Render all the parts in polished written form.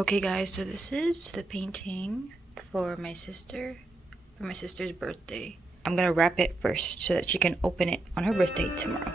Okay guys, so this is the painting for my sister's birthday. I'm gonna wrap it first so that she can open it on her birthday tomorrow.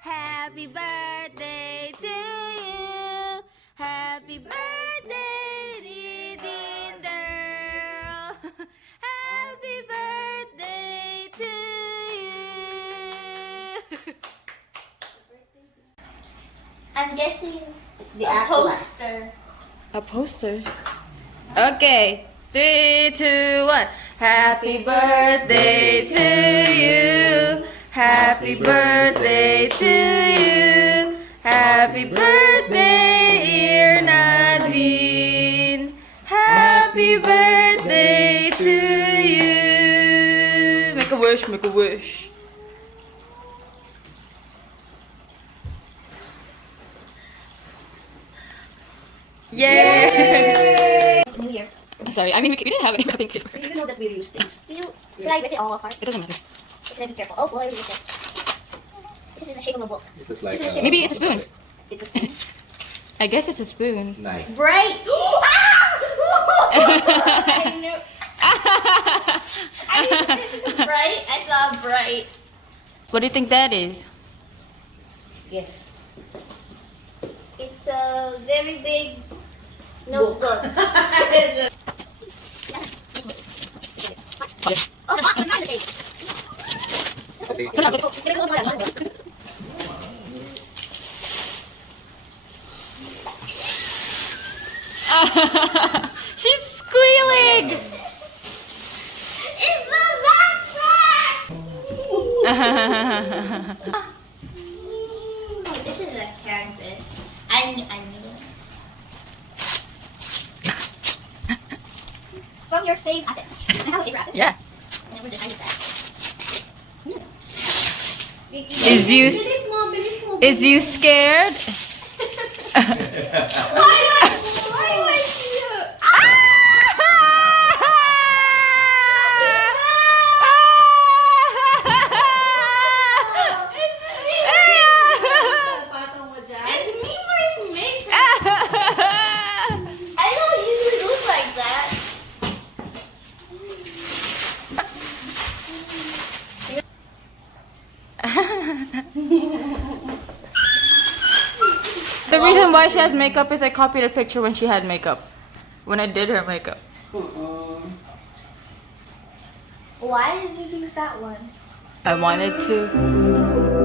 Happy birthday to you. Happy birthday, Didin girl. Happy birthday to you. I'm guessing it's the poster. A poster? Okay. 3, 2, 1. Happy birthday to you. Happy birthday to you. Happy birthday, dear Nadine. Happy birthday to you. Make a wish, make a wish. Yay! New Year. Sorry, I mean, we didn't have any wrapping paper. Even though that we use things. Should I rip it all apart? It doesn't matter. Should I be careful? Oh boy, look at this. This is in the shape of a book. It looks like Maybe it's a spoon. It's a spoon. I guess it's a spoon. knife. Bright! I knew. Bright? I saw bright. What do you think that is? Yes. It's a very big notebook. Oh, the box was behind the page. She's squealing! It's the backpack! This is a canvas. I knew. From your favorite. I have a favorite. Yeah. And we're designing that. Is you scared? The reason why she has makeup is I copied a picture when she had makeup. When I did her makeup. Why did you choose that one? I wanted to.